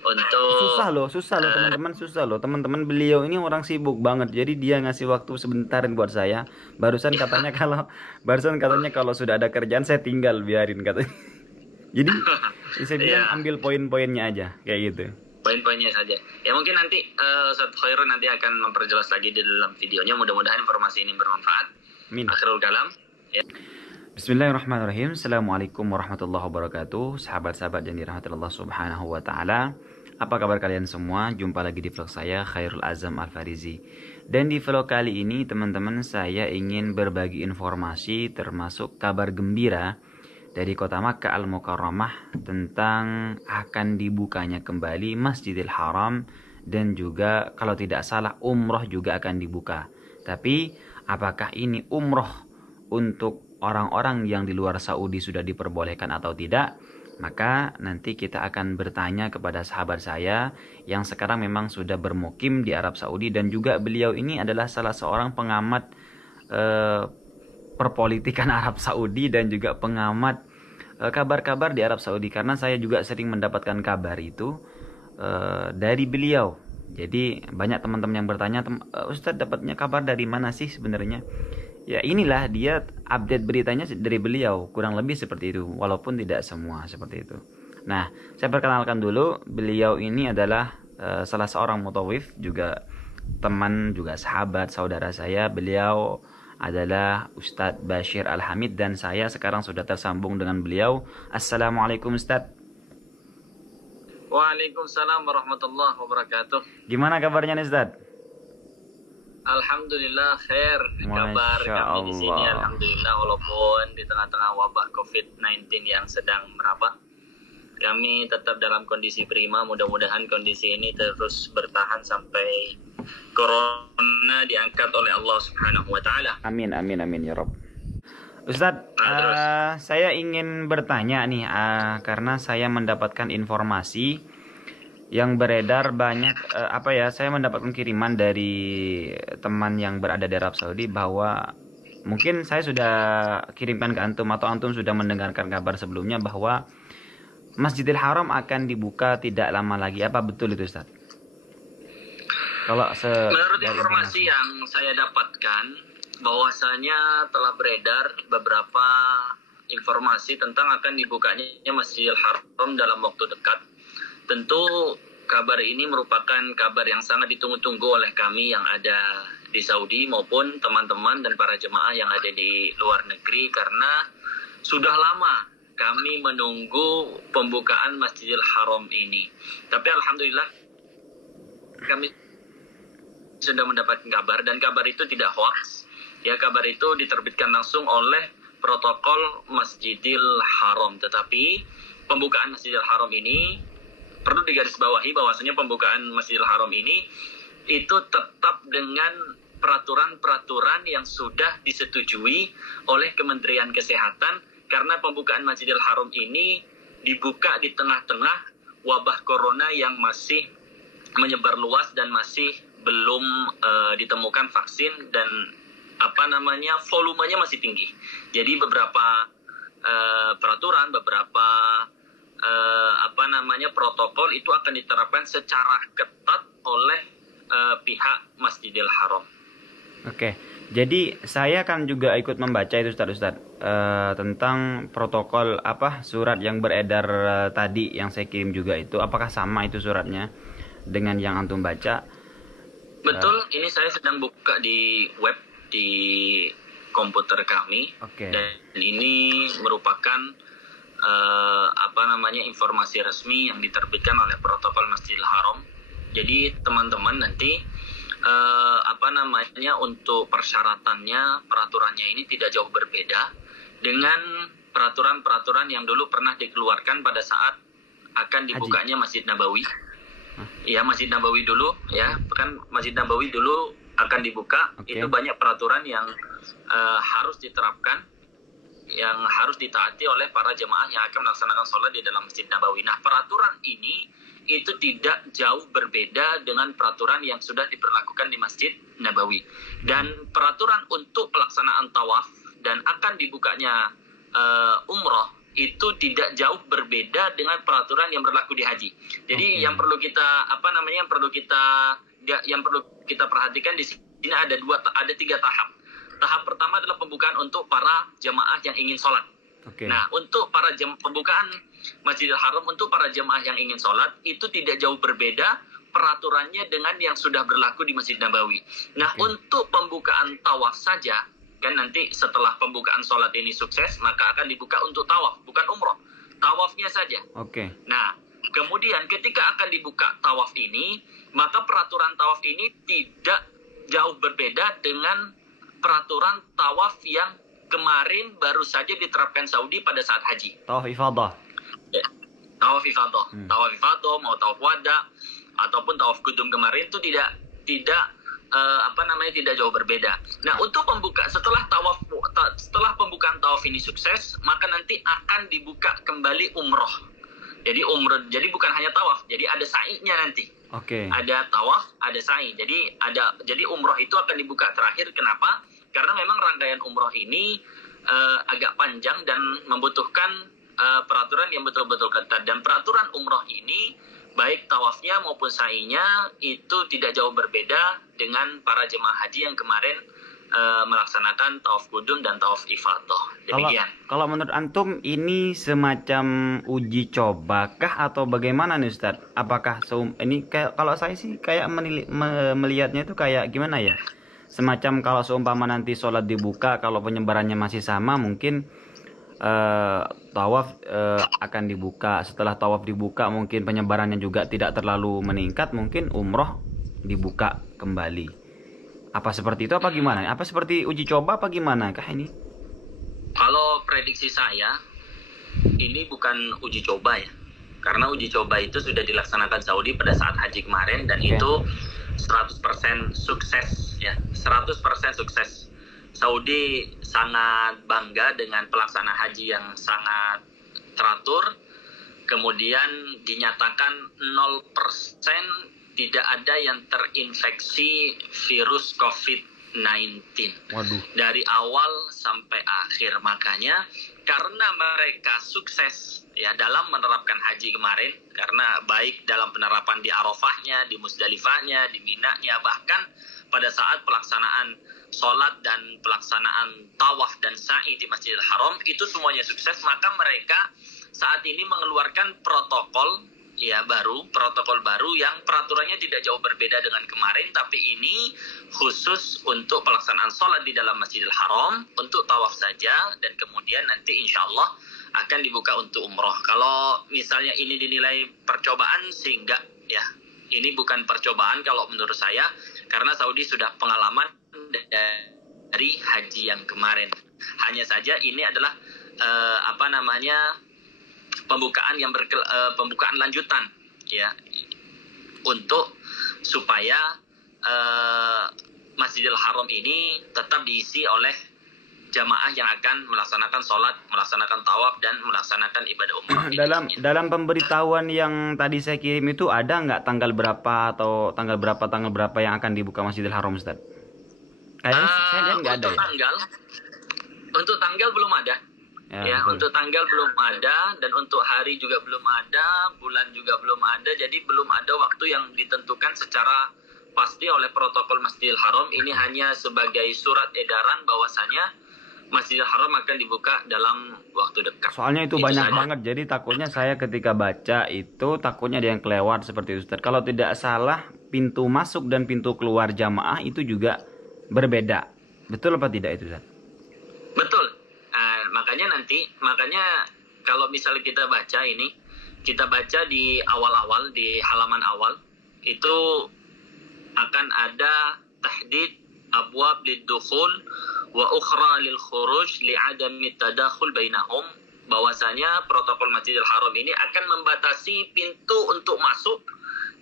Susah untuk loh, susah loh teman-teman, susah loh teman-teman. Beliau ini orang sibuk banget, jadi dia ngasih waktu sebentar buat saya. Barusan katanya kalau, barusan katanya kalau sudah ada kerjaan saya tinggal biarin katanya. Jadi saya bilang ya ambil poin-poinnya aja, kayak gitu. poin-poinnya saja. Ya mungkin nanti Ustadz Khairul nanti akan memperjelas lagi di dalam videonya. Mudah-mudahan informasi ini bermanfaat. Min. Akhirul kalam. Ya. Bismillahirrahmanirrahim. Assalamualaikum warahmatullahi wabarakatuh. Sahabat-sahabat yang dirahmati Allah Subhanahu wa taala. Apa kabar kalian semua? Jumpa lagi di vlog saya Khairul Azam Al-Farizi. Dan di vlog kali ini teman-teman saya ingin berbagi informasi termasuk kabar gembira dari Kota Makkah Al-Mukarramah tentang akan dibukanya kembali Masjidil Haram dan juga kalau tidak salah umroh juga akan dibuka. Tapi apakah ini umroh untuk orang-orang yang di luar Saudi sudah diperbolehkan atau tidak? Maka nanti kita akan bertanya kepada sahabat saya yang sekarang memang sudah bermukim di Arab Saudi dan juga beliau ini adalah salah seorang pengamat eh, perpolitikan Arab Saudi dan juga pengamat kabar-kabar di Arab Saudi karena saya juga sering mendapatkan kabar itu dari beliau. Jadi banyak teman-teman yang bertanya, Ustadz dapatnya kabar dari mana sih sebenarnya? Ya inilah dia update beritanya dari beliau, kurang lebih seperti itu, walaupun tidak semua seperti itu. Nah, saya perkenalkan dulu, beliau ini adalah salah seorang mutawif, juga teman, juga sahabat, saudara saya. Beliau adalah Ustadz Bashir Al-Hamid dan saya sekarang sudah tersambung dengan beliau. Assalamualaikum Ustadz. Waalaikumsalam warahmatullahi wabarakatuh. Gimana kabarnya nih Ustadz? Alhamdulillah khair. Kabar Masya kami di sini Allah. alhamdulillah walaupun di tengah-tengah wabah COVID-19 yang sedang merebak, kami tetap dalam kondisi prima. Mudah-mudahan kondisi ini terus bertahan sampai corona diangkat oleh Allah Subhanahu wa taala. Amin, amin, amin ya Rob. Ustadz, Terus saya ingin bertanya nih, karena saya mendapatkan informasi yang beredar banyak, saya mendapatkan kiriman dari teman yang berada di Arab Saudi bahwa mungkin saya sudah kirimkan ke antum atau antum sudah mendengarkan kabar sebelumnya bahwa Masjidil Haram akan dibuka tidak lama lagi. Apa betul itu Ustadz? Kalau menurut dari informasi yang saya dapatkan, bahwasanya telah beredar beberapa informasi tentang akan dibukanya Masjidil Haram dalam waktu dekat. Tentu kabar ini merupakan kabar yang sangat ditunggu-tunggu oleh kami yang ada di Saudi maupun teman-teman dan para jemaah yang ada di luar negeri, karena sudah lama kami menunggu pembukaan Masjidil Haram ini. Tapi alhamdulillah kami sudah mendapatkan kabar dan kabar itu tidak hoax. Ya, kabar itu diterbitkan langsung oleh protokol Masjidil Haram. Tetapi pembukaan Masjidil Haram ini perlu digarisbawahi bahwasanya pembukaan Masjidil Haram ini itu tetap dengan peraturan-peraturan yang sudah disetujui oleh Kementerian Kesehatan, karena pembukaan Masjidil Haram ini dibuka di tengah-tengah wabah corona yang masih menyebar luas dan masih belum ditemukan vaksin dan volumenya masih tinggi. Jadi beberapa peraturan, beberapa protokol itu akan diterapkan secara ketat oleh pihak Masjidil Haram. Oke, jadi saya kan juga ikut membaca itu Ustadz, tentang protokol surat yang beredar tadi yang saya kirim juga itu. Apakah sama itu suratnya dengan yang antum baca? Betul, ini saya sedang buka di web di komputer kami. Oke. Dan ini merupakan informasi resmi yang diterbitkan oleh protokol Masjidil Haram. Jadi teman-teman nanti untuk persyaratannya, peraturannya ini tidak jauh berbeda dengan peraturan-peraturan yang dulu pernah dikeluarkan pada saat akan dibukanya Masjid Nabawi. Ya, Masjid Nabawi dulu, ya kan, Masjid Nabawi dulu akan dibuka. Itu banyak peraturan yang harus diterapkan, yang harus ditaati oleh para jemaah yang akan melaksanakan sholat di dalam Masjid Nabawi. Nah, peraturan ini itu tidak jauh berbeda dengan peraturan yang sudah diberlakukan di Masjid Nabawi. Dan peraturan untuk pelaksanaan tawaf dan akan dibukanya umroh itu tidak jauh berbeda dengan peraturan yang berlaku di haji. Jadi yang perlu kita yang perlu kita perhatikan di sini ada tiga tahap. Tahap pertama adalah pembukaan untuk para jemaah yang ingin sholat. Nah, untuk para pembukaan Masjidil Haram untuk para jemaah yang ingin sholat itu tidak jauh berbeda peraturannya dengan yang sudah berlaku di Masjid Nabawi. Nah, untuk pembukaan tawaf saja, kan nanti setelah pembukaan sholat ini sukses, maka akan dibuka untuk tawaf, bukan umroh. Tawafnya saja. Nah, kemudian ketika akan dibuka tawaf ini, maka peraturan tawaf ini tidak jauh berbeda dengan peraturan tawaf yang kemarin baru saja diterapkan Saudi pada saat haji. Tawaf ifadah. Tawaf ifadah. Tawaf ifadah mau tawaf wada ataupun tawaf kudum kemarin itu tidak jauh berbeda. Nah, untuk setelah pembukaan tawaf ini sukses, maka nanti akan dibuka kembali umroh. Jadi bukan hanya tawaf, jadi ada sa'inya nanti. Ada tawaf, ada sa'i. Jadi umroh itu akan dibuka terakhir. Kenapa? Karena memang rangkaian umroh ini agak panjang dan membutuhkan peraturan yang betul-betul ketat. Dan peraturan umroh ini baik tawafnya maupun sa'inya itu tidak jauh berbeda dengan para jemaah haji yang kemarin melaksanakan tawaf kudum dan tawaf ifadah. Demikian. Kalau menurut antum ini semacam uji cobakah atau bagaimana nih Ustaz? Apakah ini kalau saya sih kayak melihatnya itu kayak gimana ya? Semacam kalau seumpama nanti sholat dibuka, kalau penyebarannya masih sama mungkin tawaf akan dibuka. Setelah tawaf dibuka mungkin penyebarannya juga tidak terlalu meningkat, mungkin umroh dibuka kembali. Apa seperti itu apa gimana? Apa seperti uji coba apa gimana kah ini? Kalau prediksi saya ini bukan uji coba ya. Karena uji coba itu sudah dilaksanakan Saudi pada saat haji kemarin dan itu 100% sukses ya. 100% sukses. Saudi sangat bangga dengan pelaksanaan haji yang sangat teratur. Kemudian dinyatakan 0% tidak ada yang terinfeksi virus COVID-19. Dari awal sampai akhir. Makanya karena mereka sukses ya dalam menerapkan haji kemarin, karena baik dalam penerapan di Arafahnya, di Musdalifahnya, di Minanya, bahkan pada saat pelaksanaan sholat dan pelaksanaan tawaf dan sa'i di Masjidil Haram itu semuanya sukses, maka mereka saat ini mengeluarkan protokol baru yang peraturannya tidak jauh berbeda dengan kemarin, tapi ini khusus untuk pelaksanaan sholat di dalam Masjidil Haram untuk tawaf saja, dan kemudian nanti insya Allah akan dibuka untuk umroh. Kalau misalnya ini dinilai percobaan sih enggak ya, ini bukan percobaan kalau menurut saya, karena Saudi sudah pengalaman dari haji yang kemarin. Hanya saja ini adalah pembukaan lanjutan ya, untuk supaya Masjidil Haram ini tetap diisi oleh jamaah yang akan melaksanakan sholat, melaksanakan tawaf dan melaksanakan ibadah umrah. Dalam pemberitahuan yang tadi saya kirim itu ada nggak tanggal berapa yang akan dibuka Masjidil Haram, Ustaz? Kayaknya saya lihat nggak ada ya. Untuk tanggal belum ada. Ya, untuk tanggal belum ada, dan untuk hari juga belum ada, bulan juga belum ada, jadi belum ada waktu yang ditentukan secara pasti oleh protokol Masjidil Haram. Ini hanya sebagai surat edaran bahwasanya Masjidil Haram akan dibuka dalam waktu dekat. Soalnya itu banyak banget, jadi takutnya saya ketika baca itu takutnya ada yang kelewat seperti itu, Ustaz. Kalau tidak salah, pintu masuk dan pintu keluar jamaah itu juga berbeda. Betul apa tidak itu, Ustaz? Betul. Makanya kalau misalnya kita baca di awal-awal, di halaman awal, itu akan ada tahdid abwab lid-dukhul wa ukhra lil khuruj li adami tadakhul bainahum, bahwasanya protokol Masjidil Haram ini akan membatasi pintu untuk masuk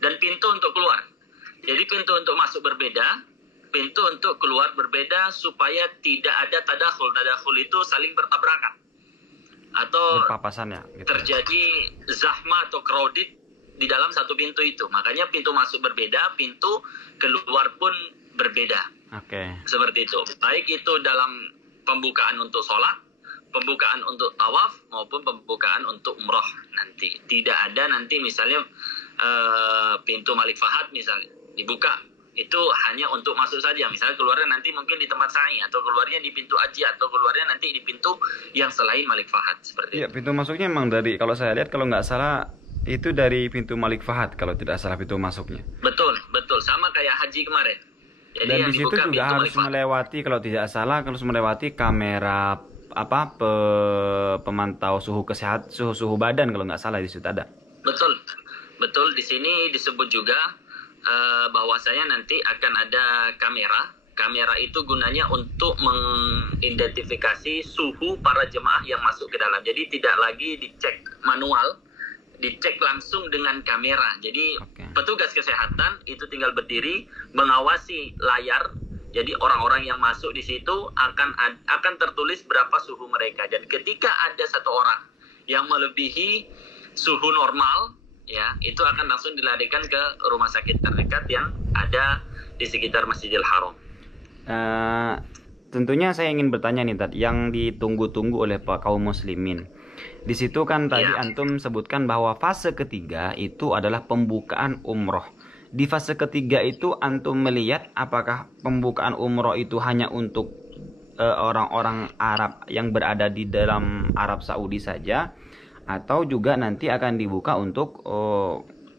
dan pintu untuk keluar. Jadi pintu untuk masuk berbeda, pintu untuk keluar berbeda, supaya tidak ada tadakhul. Tadakhul itu saling bertabrakan atau gitu. Terjadi zahma atau crowded di dalam satu pintu itu. Makanya pintu masuk berbeda, pintu keluar pun berbeda. Seperti itu. Baik itu dalam pembukaan untuk sholat pembukaan untuk tawaf maupun pembukaan untuk umroh nanti. Tidak ada nanti misalnya pintu Malik Fahad misalnya dibuka, itu hanya untuk masuk saja. Misalnya keluarnya nanti mungkin di tempat sa'i, atau keluarnya di pintu Haji, atau keluarnya nanti di pintu yang selain Malik Fahad seperti Iya, itu. pintu masuknya memang dari, kalau saya lihat kalau nggak salah itu dari pintu Malik Fahad kalau tidak salah pintu masuknya. Betul, betul, sama kayak haji kemarin. Jadi Dan yang di situ dibuka juga pintu harus Malik Fahad. melewati, kalau tidak salah harus melewati kamera pemantau suhu badan kalau nggak salah di situ ada. Betul, betul. Di sini disebut juga bahwasanya nanti akan ada kamera. Kamera itu gunanya untuk mengidentifikasi suhu para jemaah yang masuk ke dalam. Jadi tidak lagi dicek manual, dicek langsung dengan kamera. Jadi petugas kesehatan itu tinggal berdiri mengawasi layar. Jadi orang-orang yang masuk di situ akan tertulis berapa suhu mereka. Dan ketika ada satu orang yang melebihi suhu normal, ya, itu akan langsung dilarikan ke rumah sakit terdekat yang ada di sekitar Masjidil Haram. Tentunya saya ingin bertanya nih, Tad, yang ditunggu-tunggu oleh kaum muslimin. Di situ kan tadi antum sebutkan bahwa fase ketiga itu adalah pembukaan umroh. Di fase ketiga itu antum melihat apakah pembukaan umroh itu hanya untuk orang-orang Arab yang berada di dalam Arab Saudi saja, atau juga nanti akan dibuka untuk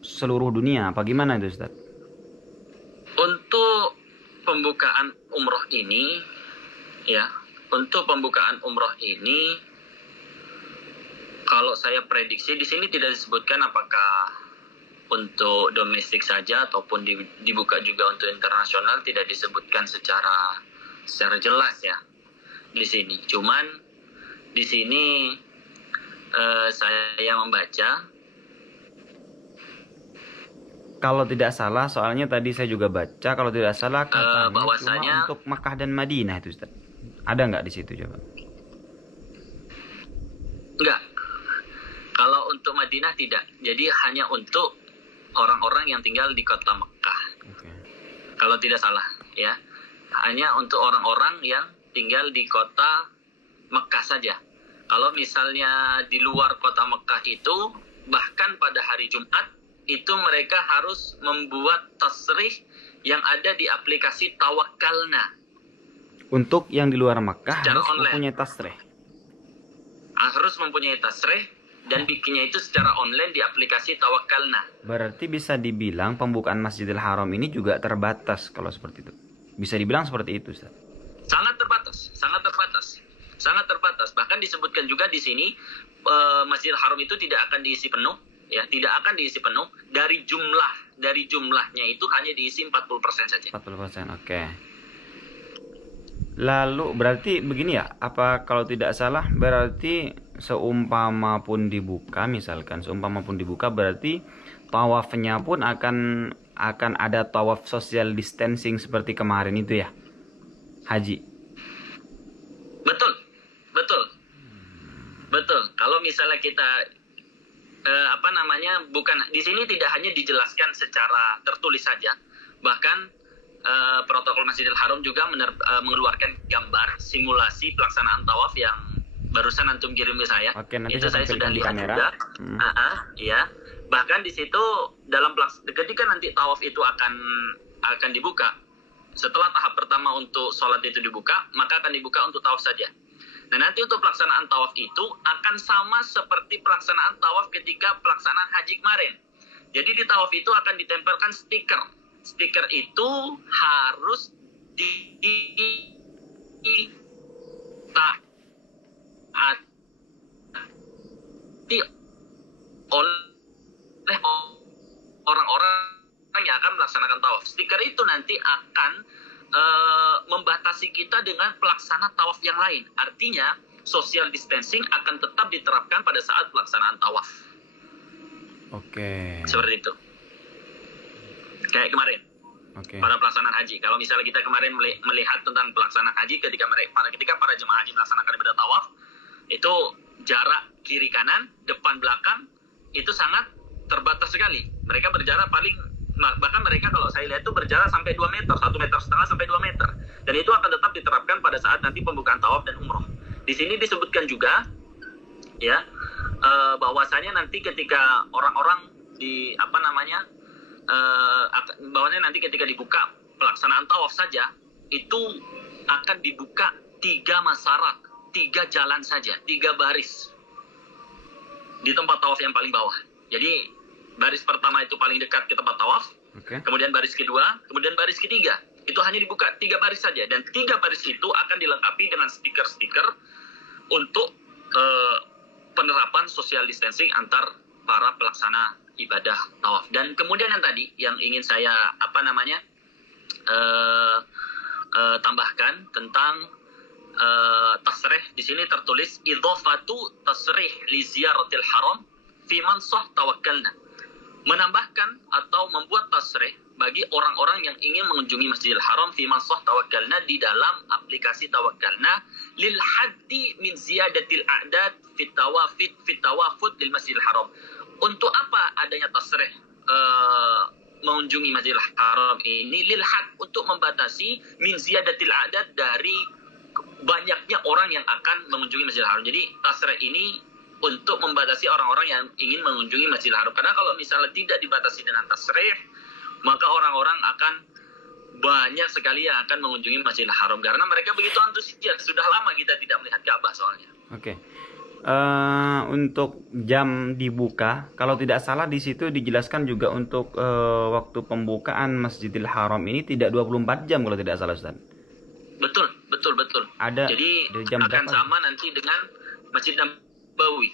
seluruh dunia? Apa gimana itu, Ustaz? Untuk pembukaan umroh ini, ya, untuk pembukaan umroh ini, kalau saya prediksi di sini tidak disebutkan apakah untuk domestik saja ataupun dibuka juga untuk internasional, tidak disebutkan secara jelas ya di sini. Cuman di sini saya membaca, kalau tidak salah, soalnya tadi saya juga baca, kalau tidak salah katanya bahwasanya cuma untuk Makkah dan Madinah itu, Ustaz. Ada nggak di situ coba? Enggak. Kalau untuk Madinah tidak. Jadi hanya untuk orang-orang yang tinggal di kota Mekah. Kalau tidak salah, ya. Hanya untuk orang-orang yang tinggal di kota Mekah saja. Kalau misalnya di luar kota Mekah itu, bahkan pada hari Jumat, itu mereka harus membuat tasrih yang ada di aplikasi Tawakkalna. Untuk yang di luar Mekah secara harus online. mempunyai tasrih. Harus mempunyai tasrih dan bikinnya itu secara online di aplikasi Tawakkalna. Berarti bisa dibilang pembukaan Masjidil Haram ini juga terbatas kalau seperti itu. Bisa dibilang seperti itu, Ustaz. Sangat terbatas, sangat terbatas. Sangat terbatas. Bahkan disebutkan juga di sini Masjidil Haram itu tidak akan diisi penuh, ya, tidak akan diisi penuh. Dari jumlahnya itu hanya diisi 40% saja. 40%, oke. Lalu berarti begini ya, apa kalau tidak salah berarti seumpama pun dibuka, misalkan seumpama pun dibuka, berarti tawafnya pun akan ada tawaf social distancing seperti kemarin itu ya, haji. Betul, betul, betul. Kalau misalnya kita bukan di sini tidak hanya dijelaskan secara tertulis saja, bahkan protokol Masjidil Haram juga mengeluarkan gambar simulasi pelaksanaan tawaf yang barusan antum kirim ke saya. Oke, nanti itu saya sudah lihat kamera. juga. Ya. Bahkan di situ ketika nanti tawaf itu akan dibuka, setelah tahap pertama untuk sholat itu dibuka, maka akan dibuka untuk tawaf saja. Nah, nanti untuk pelaksanaan tawaf itu akan sama seperti pelaksanaan tawaf ketika pelaksanaan haji kemarin. Jadi di tawaf itu akan ditempelkan stiker. Stiker itu harus ditaati oleh orang-orang yang akan melaksanakan tawaf. Stiker itu nanti akan membatasi kita dengan pelaksana tawaf yang lain. Artinya social distancing akan tetap diterapkan pada saat pelaksanaan tawaf. Oke. Seperti itu. Kayak kemarin. Pada pelaksanaan haji. Kalau misalnya kita kemarin melihat tentang pelaksanaan haji ketika para jemaah haji melaksanakan ibadah tawaf, itu jarak kiri kanan, depan belakang itu sangat terbatas sekali. Mereka berjarak bahkan mereka kalau saya lihat itu berjarak sampai 2 meter, 1,5 meter sampai 2 meter. Dan itu akan tetap diterapkan pada saat nanti pembukaan tawaf dan umroh. Di sini disebutkan juga ya bahwasanya nanti ketika orang-orang di bahwasanya nanti ketika dibuka pelaksanaan tawaf saja itu akan dibuka 3 masarak, 3 jalan saja, 3 baris di tempat tawaf yang paling bawah. Jadi baris pertama itu paling dekat ke tempat tawaf, kemudian baris kedua, kemudian baris ketiga. Itu hanya dibuka 3 baris saja, dan 3 baris itu akan dilengkapi dengan stiker-stiker untuk penerapan social distancing antar para pelaksana ibadah tawaf. Dan kemudian yang tadi yang ingin saya tambahkan tentang tasrih, di sini tertulis idhofatu tasrih li ziyaratil haram fi man sah tawakkalna. Menambahkan atau membuat tasrih bagi orang-orang yang ingin mengunjungi Masjidil Haram fi man sah tawakkalna di dalam aplikasi Tawakkalna lil haddi min ziyadatil a'dad fit tawafud lil Masjidil Haram. Untuk apa adanya tasrih mengunjungi Masjidil Haram ini? Lil had, untuk membatasi min ziyadatil a'dad, dari banyaknya orang yang akan mengunjungi Masjidil Haram. Jadi tasrih ini untuk membatasi orang-orang yang ingin mengunjungi Masjidil Haram. Karena kalau misalnya tidak dibatasi dengan tasrih, maka orang-orang akan banyak sekali yang akan mengunjungi Masjidil Haram karena mereka begitu antusias. Sudah lama kita tidak melihat Ka'bah soalnya. Oke. Untuk jam dibuka, kalau tidak salah di situ dijelaskan juga untuk waktu pembukaan Masjidil Haram ini tidak 24 jam kalau tidak salah, Ustaz. Betul. Ada. Jadi jam akan berapa? sama nanti dengan Masjid Nabawi.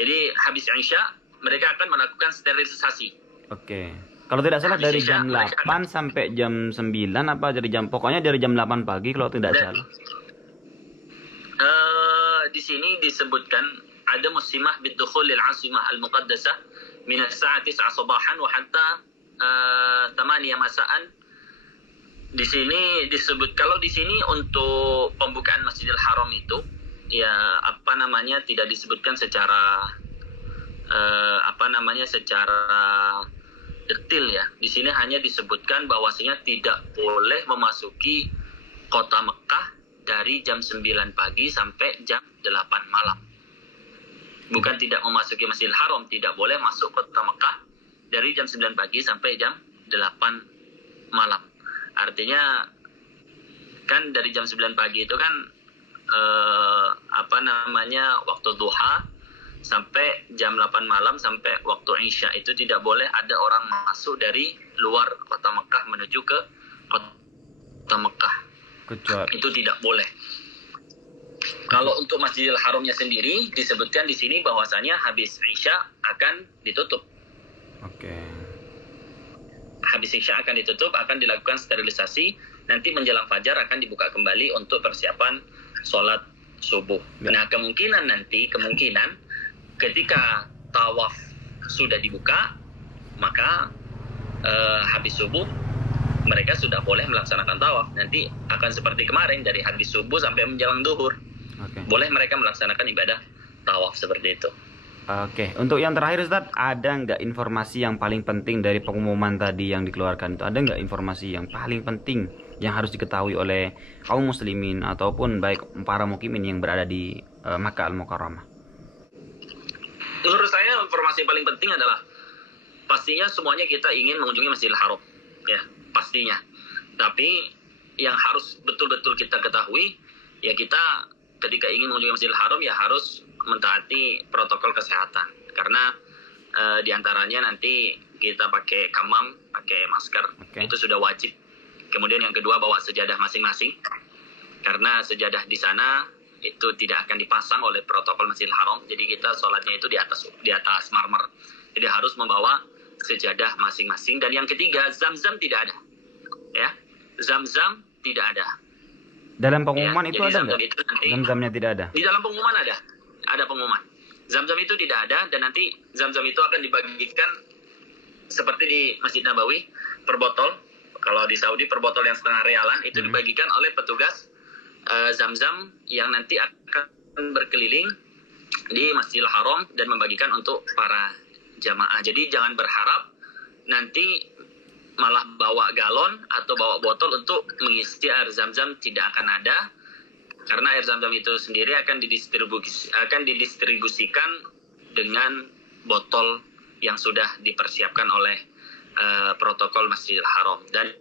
Jadi habis Isya mereka akan melakukan sterilisasi. Oke. Kalau tidak salah dari jam 8 sampai jam 9 apa dari pokoknya dari jam 8 pagi kalau tidak salah. Di sini disebutkan ada muslimah bidukhulil asimah al-muqaddasah min as-sa'ati 9 sabahan wa hatta 8 masaan. Di sini disebut, kalau di sini untuk pembukaan Masjidil Haram itu ya tidak disebutkan secara secara detail ya. Di sini hanya disebutkan bahwasanya tidak boleh memasuki kota Mekah dari jam 9 pagi sampai jam 8 malam. Bukan tidak memasuki Masjidil Haram, tidak boleh masuk kota Mekah dari jam 9 pagi sampai jam 8 malam. Artinya kan dari jam 9 pagi itu kan waktu duha sampai jam 8 malam sampai waktu Isya itu tidak boleh ada orang masuk dari luar kota Mekah menuju ke kota Mekah. Itu tidak boleh. Kalau untuk Masjidil Haramnya sendiri disebutkan di sini bahwasanya habis Isya akan ditutup. Habis Isya akan ditutup, akan dilakukan sterilisasi. Nanti menjelang fajar akan dibuka kembali untuk persiapan sholat subuh. Nah, kemungkinan ketika tawaf sudah dibuka, maka habis subuh mereka sudah boleh melaksanakan tawaf. Nanti akan seperti kemarin, dari habis subuh sampai menjelang duhur. Boleh mereka melaksanakan ibadah tawaf seperti itu. Oke, untuk yang terakhir Ustaz, ada nggak informasi yang paling penting dari pengumuman tadi yang dikeluarkan itu? Ada nggak informasi yang paling penting yang harus diketahui oleh kaum muslimin ataupun baik para mukimin yang berada di Makkah Al-Mukarramah? Menurut saya informasi yang paling penting adalah pastinya semuanya kita ingin mengunjungi Masjidil Haram, ya pastinya. Tapi yang harus betul-betul kita ketahui, ya kita ketika ingin mengunjungi Masjidil Haram ya harus mentaati protokol kesehatan. Karena diantaranya nanti kita pakai kamam, pakai masker, itu sudah wajib. Kemudian yang kedua bawa sejadah masing-masing, karena sejadah di sana itu tidak akan dipasang oleh protokol Masjidil Haram. Jadi kita sholatnya itu di atas marmer. Jadi harus membawa sejadah masing-masing. Dan yang ketiga, Zam-Zam tidak ada. Ya, Zam-Zam tidak ada. Dalam pengumuman ya, itu ada nggak? Zam-Zamnya tidak ada. Di dalam pengumuman ada pengumuman. Zam-Zam itu tidak ada, dan nanti Zam-Zam itu akan dibagikan seperti di Masjid Nabawi per botol. Kalau di Saudi per botol yang setengah realan itu dibagikan oleh petugas Zam-Zam yang nanti akan berkeliling di Masjidil Haram dan membagikan untuk para jamaah. Jadi jangan berharap nanti malah bawa galon atau bawa botol untuk mengisi air Zam-Zam, tidak akan ada. Karena air zam-zam itu sendiri akan didistribusikan dengan botol yang sudah dipersiapkan oleh protokol Masjidil Haram. Dan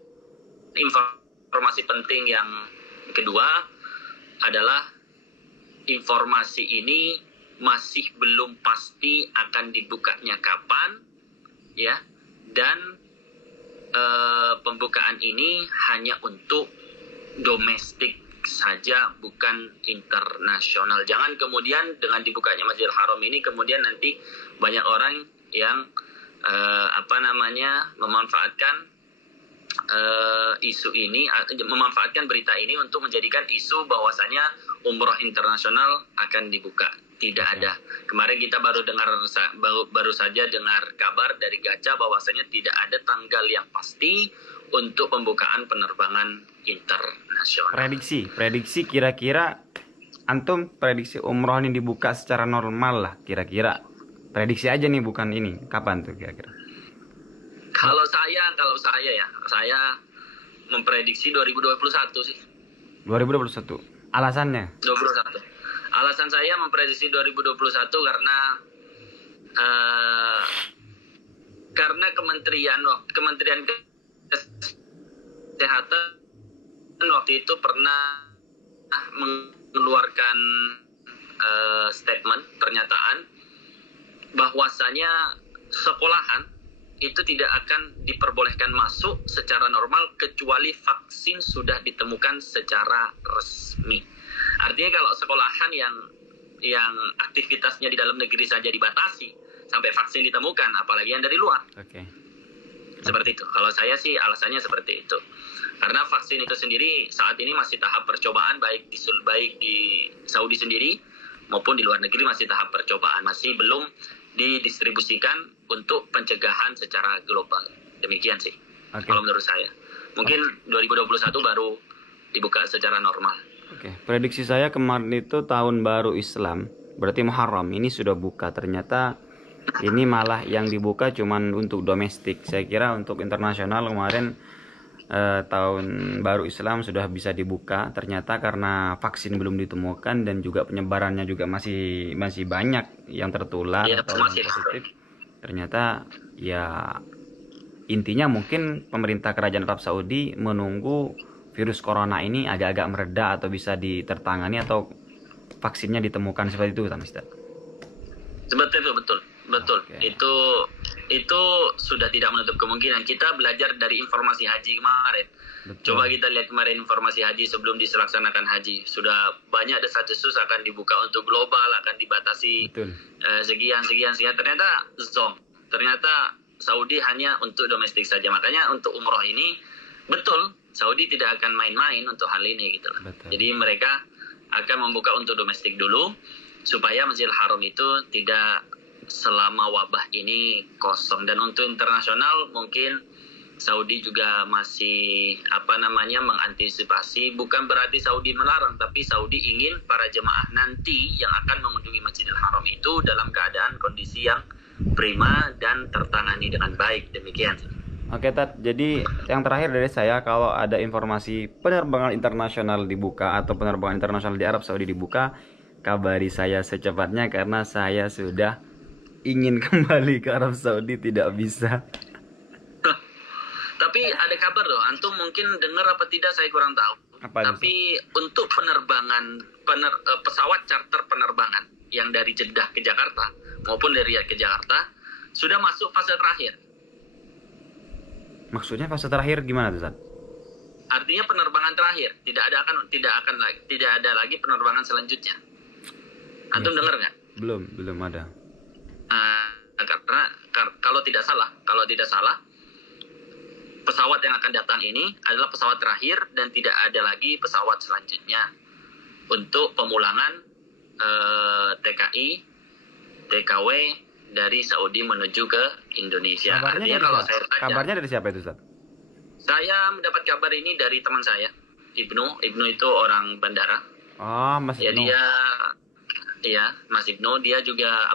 informasi penting yang kedua adalah informasi ini masih belum pasti akan dibukanya kapan, ya, dan pembukaan ini hanya untuk domestik saja, bukan internasional. Jangan kemudian dengan dibukanya Masjidil Haram ini kemudian nanti banyak orang yang memanfaatkan isu ini, memanfaatkan berita ini untuk menjadikan isu bahwasanya umroh internasional akan dibuka. Tidak ada. Kemarin kita baru saja dengar kabar dari Gaca bahwasanya tidak ada tanggal yang pasti untuk pembukaan penerbangan internasional. Prediksi kira-kira antum prediksi umroh ini dibuka secara normal lah kira-kira. Prediksi aja nih, bukan ini. Kapan tuh kira-kira? Kalau saya memprediksi 2021 sih. 2021. Alasannya? 2021. Alasan saya memprediksi 2021 karena Kementerian Kesehatan waktu itu pernah mengeluarkan statement, pernyataan bahwasanya sekolahan itu tidak akan diperbolehkan masuk secara normal kecuali vaksin sudah ditemukan secara resmi. Artinya kalau sekolahan yang aktivitasnya di dalam negeri saja dibatasi sampai vaksin ditemukan, apalagi yang dari luar. Oke. Seperti itu. Kalau saya sih alasannya seperti itu. Karena vaksin itu sendiri saat ini masih tahap percobaan, baik di Saudi sendiri maupun di luar negeri masih tahap percobaan, masih belum didistribusikan untuk pencegahan secara global. Demikian sih. Kalau menurut saya. Mungkin 2021 baru dibuka secara normal. Oke, prediksi saya kemarin itu tahun baru Islam, berarti Muharram ini sudah buka. Ternyata ini malah yang dibuka cuman untuk domestik. Saya kira untuk internasional kemarin tahun baru Islam sudah bisa dibuka. Ternyata karena vaksin belum ditemukan dan juga penyebarannya juga masih banyak yang tertular atau yang positif. Ternyata ya intinya mungkin pemerintah kerajaan Arab Saudi menunggu virus corona ini agak-agak mereda atau bisa ditertangani atau vaksinnya ditemukan, seperti itu, Ustaz. Seperti itu, betul. Okay. Itu sudah tidak menutup kemungkinan. Kita belajar dari informasi haji kemarin. Betul. Coba kita lihat kemarin informasi haji sebelum dilaksanakan haji. Sudah banyak desas-desus akan dibuka untuk global, akan dibatasi sekian. Ternyata Ternyata Saudi hanya untuk domestik saja. Makanya untuk umroh ini betul, Saudi tidak akan main-main untuk hal ini gitu. Jadi mereka akan membuka untuk domestik dulu supaya Masjidil Haram itu tidak selama wabah ini kosong. Dan untuk internasional mungkin Saudi juga masih mengantisipasi. Bukan berarti Saudi melarang, tapi Saudi ingin para jemaah nanti yang akan mengunjungi Masjidil Haram itu dalam keadaan kondisi yang prima dan tertangani dengan baik. Demikian. Oke, Tat. Jadi yang terakhir dari saya, kalau ada informasi penerbangan internasional dibuka atau penerbangan internasional di Arab Saudi dibuka, kabari saya secepatnya karena saya sudah ingin kembali ke Arab Saudi, tidak bisa. Tapi ada kabar loh, antum mungkin dengar apa tidak saya kurang tahu. Tapi untuk penerbangan pesawat charter penerbangan yang dari Jeddah ke Jakarta maupun dari Riyadh ke Jakarta sudah masuk fase terakhir. Maksudnya fase terakhir gimana tuh, Ustaz? Artinya penerbangan terakhir, tidak ada lagi penerbangan selanjutnya. Antum dengar nggak? Belum ada. Karena kalau tidak salah, pesawat yang akan datang ini adalah pesawat terakhir dan tidak ada lagi pesawat selanjutnya untuk pemulangan TKI, TKW dari Saudi menuju ke Indonesia. Kabarnya dari siapa itu, Ustaz? Saya mendapat kabar ini dari teman saya, Ibnu. Ibnu itu orang bandara. Oh, Mas Ibnu. Mas Ibnu. Dia juga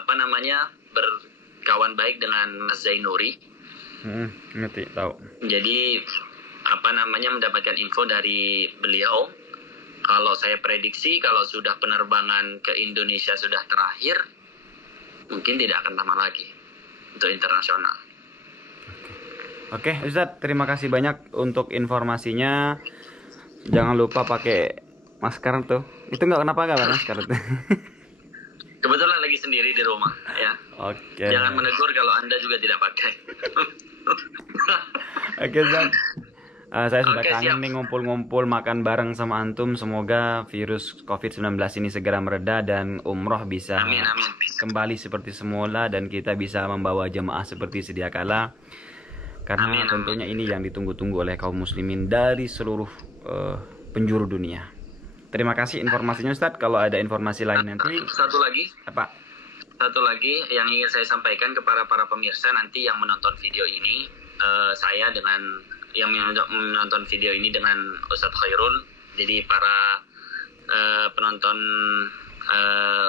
berkawan baik dengan Mas Zainuri. Ngerti, tahu. Jadi mendapatkan info dari beliau Kalau saya prediksi kalau sudah penerbangan ke Indonesia sudah terakhir, mungkin tidak akan lama lagi untuk internasional. Oke, Ustadz, terima kasih banyak untuk informasinya. Jangan lupa pakai masker tuh. Itu nggak pakai masker tuh. Kebetulan lagi sendiri di rumah ya. Oke. Jangan menegur kalau Anda juga tidak pakai. Oke, Ustadz. Saya sudah Oke, kangen siap. nih ngumpul-ngumpul makan bareng sama antum. Semoga virus COVID-19 ini segera mereda dan umroh bisa Amin, amin. kembali seperti semula dan kita bisa membawa jemaah seperti sedia kala. Karena Amin, amin. tentunya ini yang ditunggu-tunggu oleh kaum muslimin dari seluruh penjuru dunia. Terima kasih informasinya, Ustadz. Kalau ada informasi lain nanti Satu lagi yang ingin saya sampaikan kepada para pemirsa nanti yang menonton video ini, saya dengan yang menonton video ini dengan Ustadz Khairul. Jadi para penonton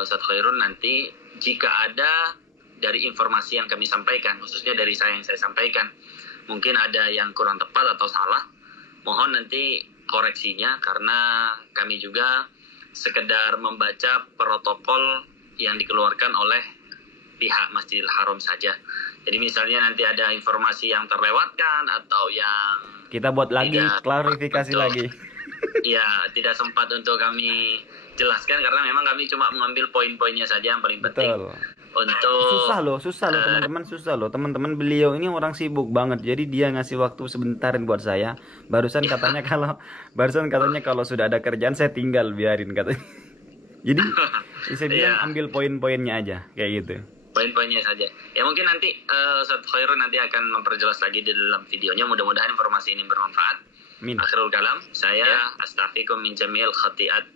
Ustadz Khairul nanti jika ada dari informasi yang kami sampaikan, khususnya dari saya yang saya sampaikan, mungkin ada yang kurang tepat atau salah, mohon nanti koreksinya karena kami juga sekedar membaca protokol yang dikeluarkan oleh pihak Masjidil Haram saja. Jadi misalnya nanti ada informasi yang terlewatkan atau yang kita buat lagi klarifikasi lagi. Ya, tidak sempat untuk kami jelaskan karena memang kami cuma mengambil poin-poinnya saja yang paling penting. Betul. Untuk susah loh teman-teman, beliau ini orang sibuk banget, jadi dia ngasih waktu sebentarin buat saya. Barusan katanya kalau sudah ada kerjaan saya tinggal biarin katanya. Jadi saya bilang ambil poin-poinnya aja kayak gitu. Poin-poinnya saja. Ya mungkin nanti Ustadz Khairul nanti akan memperjelas lagi di dalam videonya. Mudah-mudahan informasi ini bermanfaat. Amin. Akhirul kalam, saya astaghfirukum min jami'il khati'at.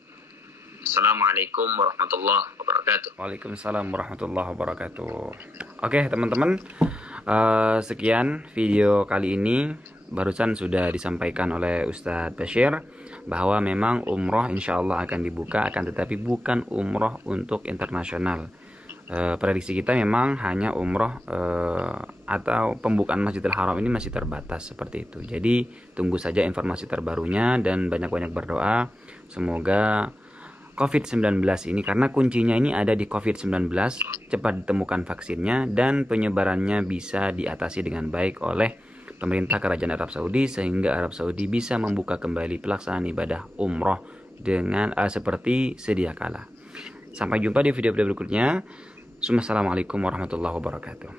Assalamualaikum warahmatullahi wabarakatuh. Waalaikumsalam warahmatullahi wabarakatuh. Oke teman-teman, sekian video kali ini. Barusan sudah disampaikan oleh Ustadz Bashir bahwa memang umroh insya Allah akan dibuka, akan tetapi bukan umroh untuk internasional. Prediksi kita memang hanya umroh atau pembukaan Masjidil Haram ini masih terbatas seperti itu. Jadi tunggu saja informasi terbarunya dan banyak-banyak berdoa semoga COVID-19 ini, karena kuncinya ini ada di COVID-19, cepat ditemukan vaksinnya dan penyebarannya bisa diatasi dengan baik oleh pemerintah Kerajaan Arab Saudi sehingga Arab Saudi bisa membuka kembali pelaksanaan ibadah umroh dengan seperti sedia kala. Sampai jumpa di video-video berikutnya. Assalamualaikum warahmatullahi wabarakatuh.